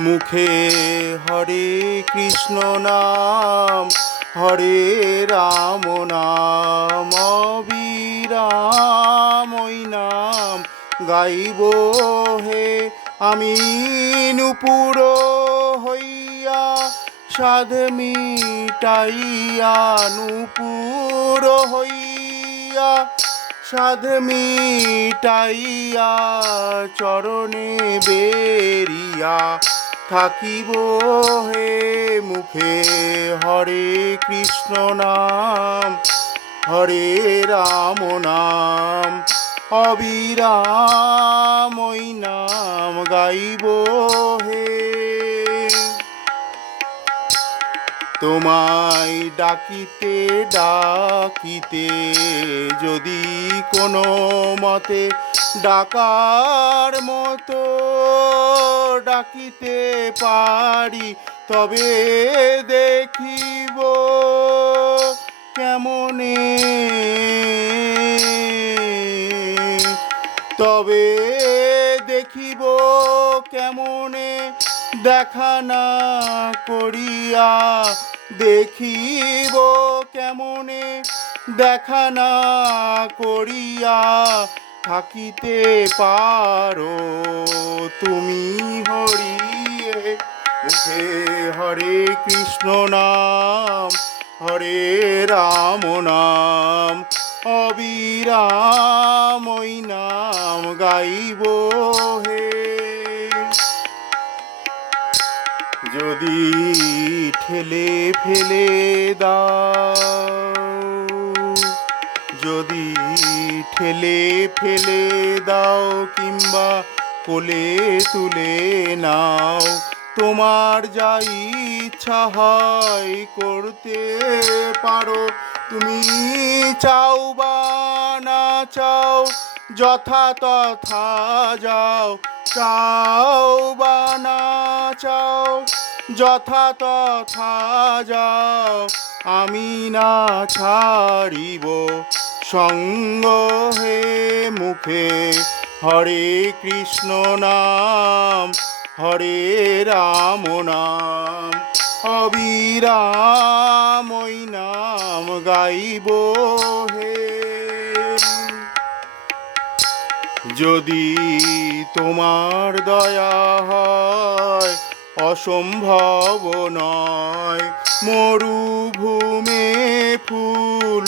মুখে হরে কৃষ্ণ নাম, হরে রাম নাম, অবিরাম ওই নাম গাইব হে আমি নুপুর হইয়া, সাধ মিটাইয়া নুপুর হইয়া, সাধ মিটাইয়া চরণে বেরিয়া থাকিব হে মুখে হরে কৃষ্ণ নাম, হরে রাম নাম, অবিরাম ওই নাম গাইব হে। তোমায় ডাকিতে ডাকিতে যদি কোনো মতে ডাকার মতো ডাকিতে পারি, তবে দেখিব কেমনে। তবে দেখিব কেমনে দেখা না করিয়া, দেখিব কেমনে দেখা না করিয়া থাকিতে পারো। তুমি হরিয়ে মুখে হরে কৃষ্ণ নাম, হরে রাম নাম, অবিরাম ওই নাম গাইব হে। যদি ঠেলে ফেলে দাও যদি ঠেলে ফেলে দাও কিংবা কোলে তুলে নাও, তোমার যা ইচ্ছা হয় করতে পারো। তুমি চাও বা না চাও, যথা তথা যাও। চাও বা না চাও, যথা তথা যাও। আমি না ছাড়িব সঙ্গ হে মুখে হরে কৃষ্ণ নাম, হরে রাম নাম। অবিরাম নাম গাইব হে। যদি তোমার দয়া হয়, অসম্ভব নয়। মরুভূমে ফুল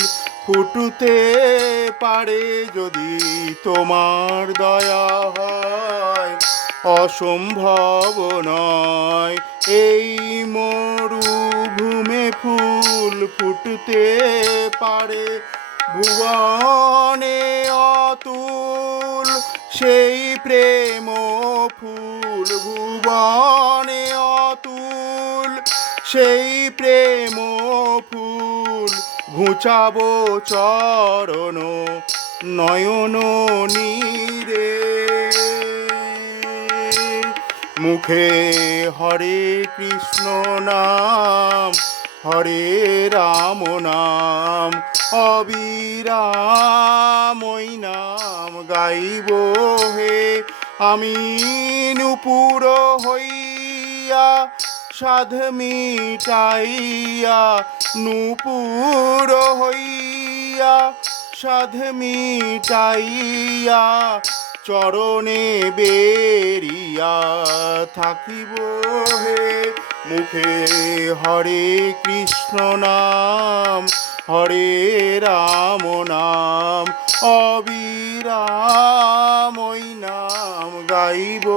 ফুটুতে পারে যদি তোমার দয়া হয়, অসম্ভব নয়। এই মরুভূমে ফুল ফুটতে পারে, ভুবনে অতুল সেই প্রেম ফুল, ভুবনে অতুল সেই প্রেম ঘুচাবো চরণ নয়ন নীরে। মুখে হরে কৃষ্ণ নাম, হরে রাম নাম অবিরাম নাম গাইব হে, আমি নুপুর হইয়া সাধ মিটাইয়া, নুপুর হইয়া সাধ মিটাইয়া, চরণে বেরিয়া থাকিব হে মুখে। হরে কৃষ্ণ নাম, হরে রাম নাম অবিরাম নাম গাইব।